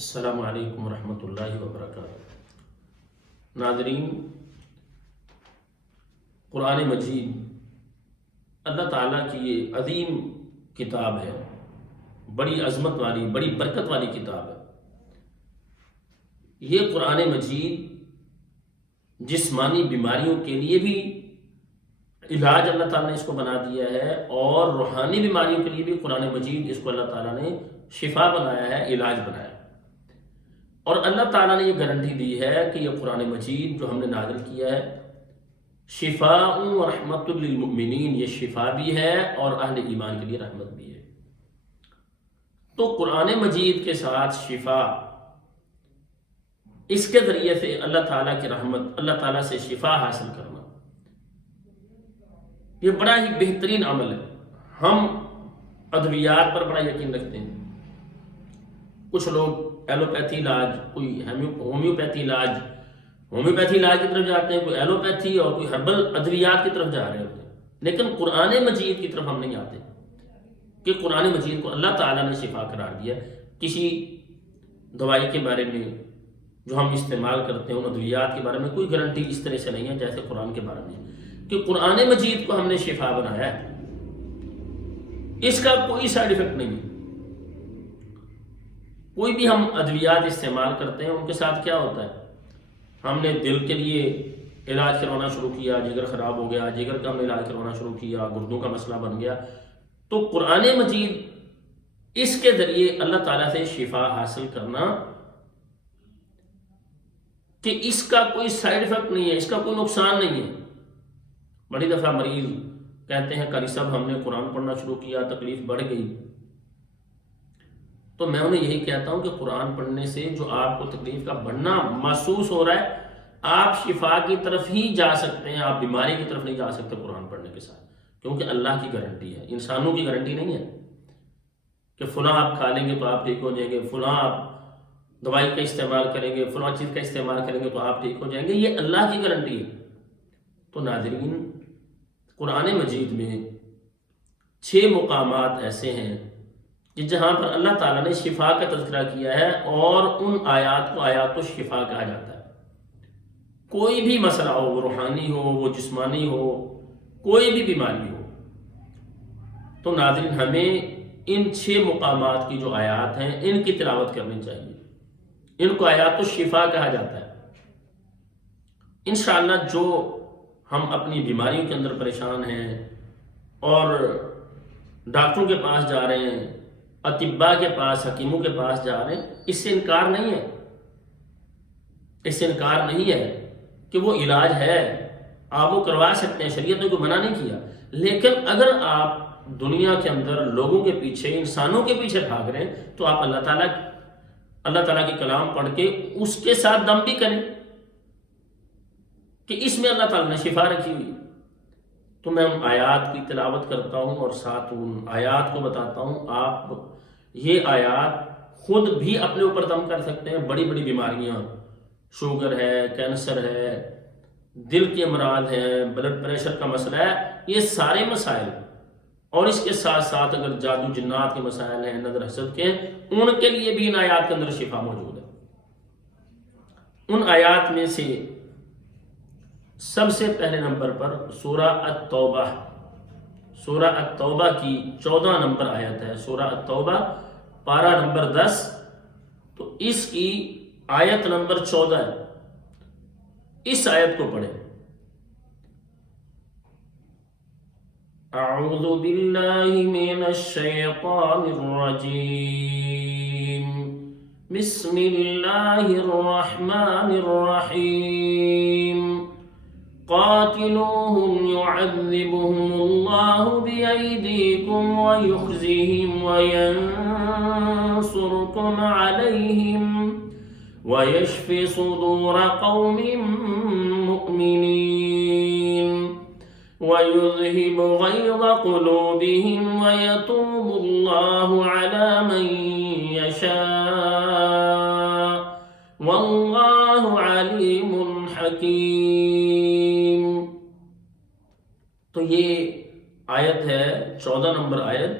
السلام علیکم ورحمۃ اللہ وبرکاتہ۔ ناظرین، قرآن مجید اللہ تعالیٰ کی یہ عظیم کتاب ہے، بڑی عظمت والی، بڑی برکت والی کتاب ہے۔ یہ قرآن مجید جسمانی بیماریوں کے لیے بھی علاج اللہ تعالیٰ نے اس کو بنا دیا ہے، اور روحانی بیماریوں کے لیے بھی قرآن مجید اس کو اللہ تعالیٰ نے شفا بنایا ہے، علاج بنایا ہے۔ اور اللہ تعالیٰ نے یہ گارنٹی دی ہے کہ یہ قرآن مجید جو ہم نے نازل کیا ہے شفاء و رحمت للمؤمنین، یہ شفا بھی ہے اور اہل ایمان کے لیے رحمت بھی ہے۔ تو قرآن مجید کے ساتھ شفا، اس کے ذریعے سے اللہ تعالیٰ کی رحمت، اللہ تعالیٰ سے شفا حاصل کرنا، یہ بڑا ہی بہترین عمل ہے۔ ہم ادویات پر بڑا یقین رکھتے ہیں۔ کچھ لوگ ایلوپیتھی علاج، کوئی ہومیوپیتھی علاج کی طرف جاتے ہیں، کوئی ایلوپیتھی اور کوئی ہربل ادویات کی طرف جا رہے ہوتے ہیں، لیکن قرآن مجید کی طرف ہم نہیں آتے کہ قرآن مجید کو اللہ تعالیٰ نے شفا قرار دیا۔ کسی دوائی کے بارے میں جو ہم استعمال کرتے ہیں، ان ادویات کے بارے میں کوئی گارنٹی اس طرح سے نہیں ہے جیسے قرآن کے بارے میں، کہ قرآن مجید کو ہم نے شفا بنایا ہے، اس کا کوئی سائیڈ افیکٹ نہیں ہے۔ کوئی بھی ہم ادویات استعمال کرتے ہیں، ان کے ساتھ کیا ہوتا ہے؟ ہم نے دل کے لیے علاج کروانا شروع کیا، جگر خراب ہو گیا، جگر کا ہم نے علاج کروانا شروع کیا، گردوں کا مسئلہ بن گیا۔ تو قرآن مجید اس کے ذریعے اللہ تعالیٰ سے شفا حاصل کرنا کہ اس کا کوئی سائیڈ افیکٹ نہیں ہے، اس کا کوئی نقصان نہیں ہے۔ بڑی دفعہ مریض کہتے ہیں قاری صاحب ہم نے قرآن پڑھنا شروع کیا، تکلیف بڑھ گئی۔ تو میں انہیں یہی کہتا ہوں کہ قرآن پڑھنے سے جو آپ کو تکلیف کا بڑھنا محسوس ہو رہا ہے، آپ شفا کی طرف ہی جا سکتے ہیں، آپ بیماری کی طرف نہیں جا سکتے قرآن پڑھنے کے ساتھ، کیونکہ اللہ کی گارنٹی ہے، انسانوں کی گارنٹی نہیں ہے کہ فلاں آپ کھا لیں گے تو آپ ٹھیک ہو جائیں گے، فلاں آپ دوائی کا استعمال کریں گے، فلاں چیز کا استعمال کریں گے تو آپ ٹھیک ہو جائیں گے، یہ اللہ کی گارنٹی ہے۔ تو ناظرین، قرآن مجید میں 6 مقامات ایسے ہیں کہ جہاں پر اللہ تعالیٰ نے شفا کا تذکرہ کیا ہے، اور ان آیات کو آیات الشفا کہا جاتا ہے۔ کوئی بھی مسئلہ ہو، وہ روحانی ہو، وہ جسمانی ہو، کوئی بھی بیماری ہو، تو ناظرین ہمیں ان 6 مقامات کی جو آیات ہیں ان کی تلاوت کرنی چاہیے، ان کو آیات الشفا کہا جاتا ہے۔ انشاءاللہ جو ہم اپنی بیماریوں کے اندر پریشان ہیں اور ڈاکٹروں کے پاس جا رہے ہیں، اطباء کے پاس، حکیموں کے پاس جا رہے ہیں، اس سے انکار نہیں ہے، اس سے انکار نہیں ہے کہ وہ علاج ہے، آپ وہ کروا سکتے ہیں، شریعت نے کوئی منع نہیں کیا۔ لیکن اگر آپ دنیا کے اندر لوگوں کے پیچھے، انسانوں کے پیچھے بھاگ رہے ہیں، تو آپ اللہ تعالیٰ کی کلام پڑھ کے اس کے ساتھ دم بھی کریں کہ اس میں اللہ تعالیٰ نے شفا رکھی ہوئی۔ تو میں ان آیات کی تلاوت کرتا ہوں اور ساتھ ان آیات کو بتاتا ہوں۔ آپ یہ آیات خود بھی اپنے اوپر دم کر سکتے ہیں۔ بڑی بڑی بیماریاں، شوگر ہے، کینسر ہے، دل کے امراض ہیں، بلڈ پریشر کا مسئلہ ہے، یہ سارے مسائل، اور اس کے ساتھ ساتھ اگر جادو جنات کے مسائل ہیں، نظر حسد کے ہیں، ان کے لیے بھی ان آیات کے اندر شفا موجود ہے۔ ان آیات میں سے سب سے پہلے نمبر پر سورہ التوبہ، سورہ التوبہ کی 14 نمبر آیت ہے، سورہ التوبہ پارہ نمبر 10، تو اس کی آیت نمبر 14 ہے۔ اس آیت کو پڑھیں۔ اعوذ باللہ من الشیطان الرجیم، بسم اللہ الرحمن الرحیم، قاتلوہم یعذبہم اللہ بأیدیکم ویخزیہم وینصرکم علیہم وَيَشْفِ صُدُورَ قَوْمٍ مُؤْمِنِينَ وَيُذْهِبُ غَيْظَ قُلُوبِهِمْ وَيَتُوبُ اللَّهُ عَلَى مَن يَشَاءُ وَاللَّهُ عَلِيمٌ حَكِيمٌ۔ تو یہ آیت ہے 14 نمبر آیت،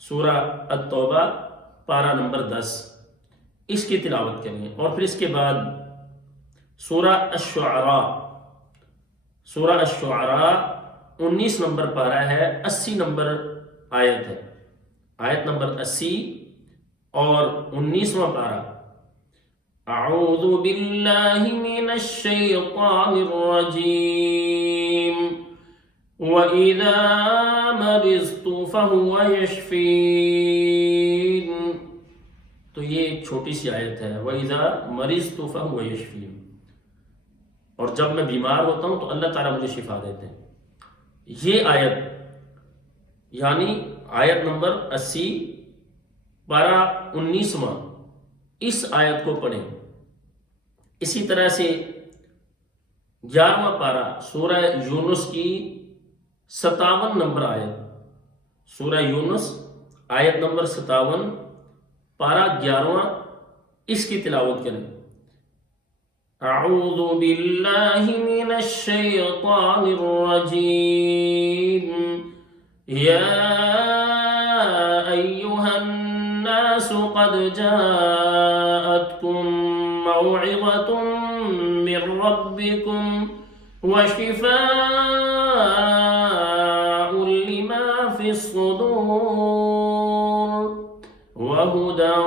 سورہ التوبہ پارہ نمبر 10۔ اس کی تلاوت کریں. اور پھر اس کے بعد سورہ الشعراء، سورہ الشعراء 19 نمبر پارہ ہے، 80 نمبر آیت ہے، آیت نمبر 80 اور 19واں پارہ. اعوذ باللہ من الشیطان الرجیم وَإِذَا مَرِضْتُ فَهُوَ يَشْفِينِ. تو یہ ایک چھوٹی سی آیت ہے، وَإِذَا مَرِضْتُ فَهُوَ يَشْفِينِ. اور جب میں بیمار ہوتا ہوں تو اللہ تعالیٰ مجھے شفا دیتے ہیں. یہ آیت یعنی آیت نمبر 80 پارہ 19واں، اس آیت کو پڑھیں. اسی طرح سے 11واں پارہ سورہ یونس کی 57 نمبر آیت، سورہ یونس آیت نمبر 57 پارہ 11واں، اس کی تلاوت کریں. اعوذ باللہ من الشیطان الرجیم یا ایہا الناس قد جاءتکم موعظۃ من ربکم وشفاء لما في الصدور وهدى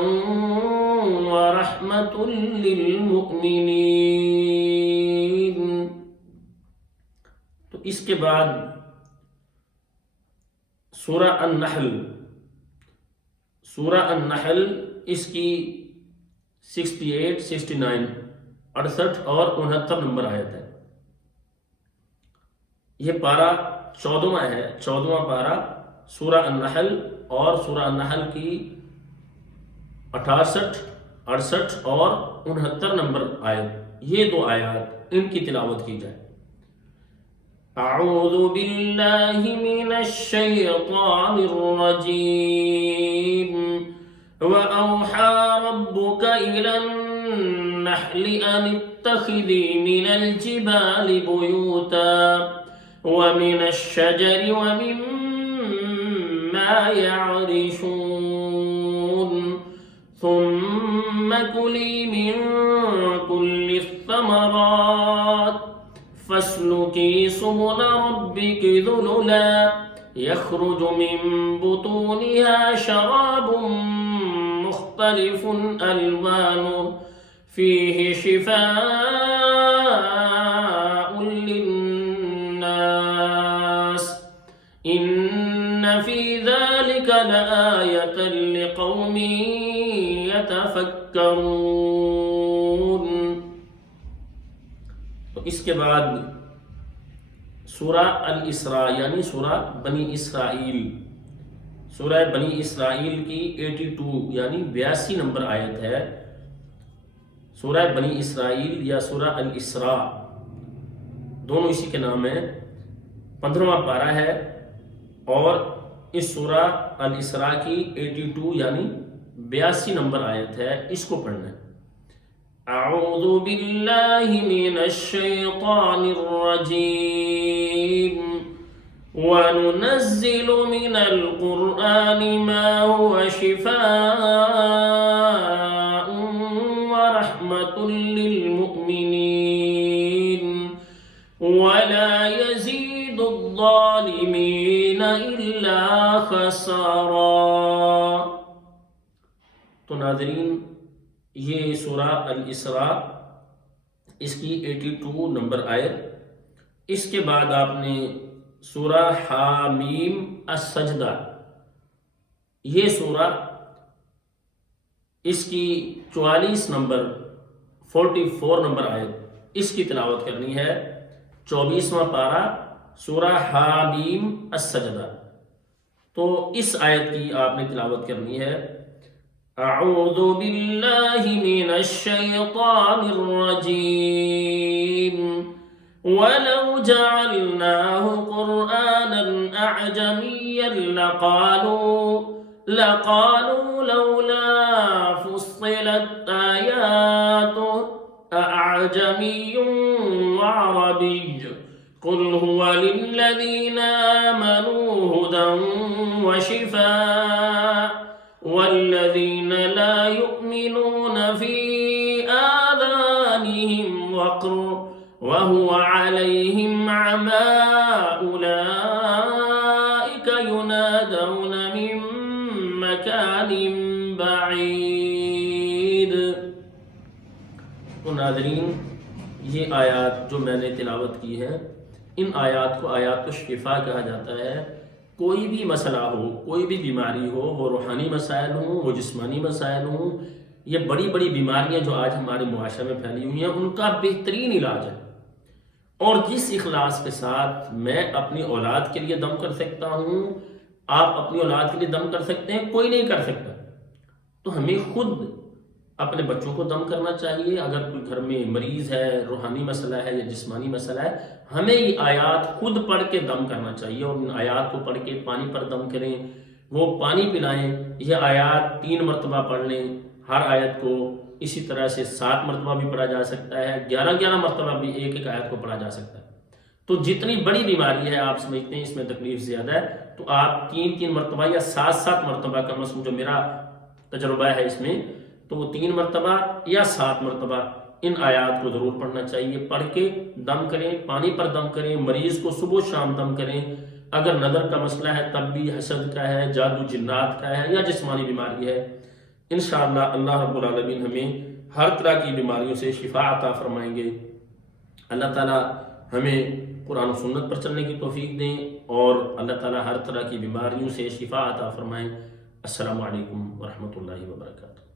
ورحمة للمؤمنين. تو اس کے بعد سورہ النحل، سورہ النحل اس کی 68 69 68 اور 69 نمبر آیت ہے. یہ پارہ 14واں ہے، 14واں پارہ سورہ النحل، اور سورہ النحل کی 68 68 اور 69 نمبر آیت، یہ دو آیات ان کی تلاوت کی جائے. اعوذ باللہ من الشیطان الرجیم وَأَوْحَى رَبُّكَ إِلَى النَّحْلِ أَنِ اتَّخِذِي مِنَ الْجِبَالِ بُيُوتًا وَمِنَ الشَّجَرِ وَمِمَّا يَعْرِشُونَ ثُمَّ كُلِي مِن كُلِّ الثَّمَرَاتِ فَاسْلُكِي سُبُلَ رَبِّكِ ذُلُلًا يَخْرُجُ مِن بُطُونِهَا شَرَابٌ مُخْتَلِفٌ أَلْوَانُهُ فِيهِ شِفَاءٌ لِلنَّاسِ إِنَّ فِي ذَلِكَ لَآيَةً لِقَوْمٍ يَتَفَكَّرُونَ. تو اس کے بعد سورہ الاسراء یعنی سورہ بنی اسرائیل، سورہ بنی اسرائیل کی 82 یعنی 82 نمبر آیت ہے. سورہ بنی اسرائیل یا سورہ الاسراء دونوں اسی کے نام ہیں، 15واں پارہ ہے. اور اس سورہ الاسراء کی 82 یعنی 82 نمبر آیت ہے، اس کو پڑھنا ہے. اعوذ باللہ من الشیطان الرجیم وَنُنَزِّلُ مِنَ الْقُرْآنِ مَا هُوَ شِفَاءٌ وَرَحْمَةٌ لِلْمُؤْمِنِينَ وَلَا يَزِيدُ الظَّالِمِينَ إِلَّا خَسَارًا. تو ناظرین، یہ سورہ الاسراء اس کی 82 نمبر آیت. اس کے بعد آپ نے سورہ حامیم السجدہ، یہ سورہ اس کی 44 نمبر 44 نمبر آیت، اس کی تلاوت کرنی ہے. 24واں پارہ سورہ حامیم السجدہ. تو اس آیت کی آپ نے تلاوت کرنی ہے. اعوذ باللہ من الشیطان الرجیم وَلَوْ جَعَلْنَاهُ قُرْآنًا أَعْجَمِيًّا لَقَالُوا لَوْلَا فُصِّلَتْ آيَاتُهُ أَأَعْجَمِيٌّ وَعَرَبِيٌّ قُلْ هُوَ لِلَّذِينَ آمَنُوا هُدًى وَشِفَاءٌ وَالَّذِينَ لا يؤمنون في آذانهم وقر وهو عليهم عمى أولئك ينادون من مكان بعيد۔ تو ناظرین، یہ آیات جو میں نے تلاوت کی ہے، ان آیات کو آیات الشفا کہا جاتا ہے۔ کوئی بھی مسئلہ ہو، کوئی بھی بیماری ہو، وہ روحانی مسائل ہوں، وہ جسمانی مسائل ہوں، یہ بڑی بڑی بیماریاں جو آج ہمارے معاشرے میں پھیلی ہوئی ہیں، ان کا بہترین علاج ہے۔ اور جس اخلاص کے ساتھ میں اپنی اولاد کے لیے دم کر سکتا ہوں، آپ اپنی اولاد کے لیے دم کر سکتے ہیں، کوئی نہیں کر سکتا۔ تو ہمیں خود اپنے بچوں کو دم کرنا چاہیے۔ اگر کوئی گھر میں مریض ہے، روحانی مسئلہ ہے یا جسمانی مسئلہ ہے، ہمیں یہ آیات خود پڑھ کے دم کرنا چاہیے، اور ان آیات کو پڑھ کے پانی پر دم کریں، وہ پانی پلائیں۔ یہ آیات 3 مرتبہ پڑھ لیں، ہر آیت کو اسی طرح سے 7 مرتبہ بھی پڑھا جا سکتا ہے، 11 مرتبہ بھی ایک ایک آیت کو پڑھا جا سکتا ہے۔ تو جتنی بڑی بیماری ہے، آپ سمجھتے ہیں اس میں تکلیف زیادہ ہے، تو آپ 3 مرتبہ یا 7 مرتبہ کم از کم، جو میرا تجربہ ہے اس میں، تو 3 مرتبہ یا 7 مرتبہ ان آیات کو ضرور پڑھنا چاہیے۔ پڑھ کے دم کریں، پانی پر دم کریں، مریض کو صبح و شام دم کریں۔ اگر نظر کا مسئلہ ہے تب بھی، حسد کا ہے، جادو جنات کا ہے، یا جسمانی بیماری ہے، انشاءاللہ اللہ رب العالمین ہمیں ہر طرح کی بیماریوں سے شفا عطا فرمائیں گے۔ اللہ تعالیٰ ہمیں قرآن و سنت پر چلنے کی توفیق دیں، اور اللہ تعالیٰ ہر طرح کی بیماریوں سے شفا عطا فرمائیں۔ السلام علیکم ورحمۃ اللہ وبرکاتہ۔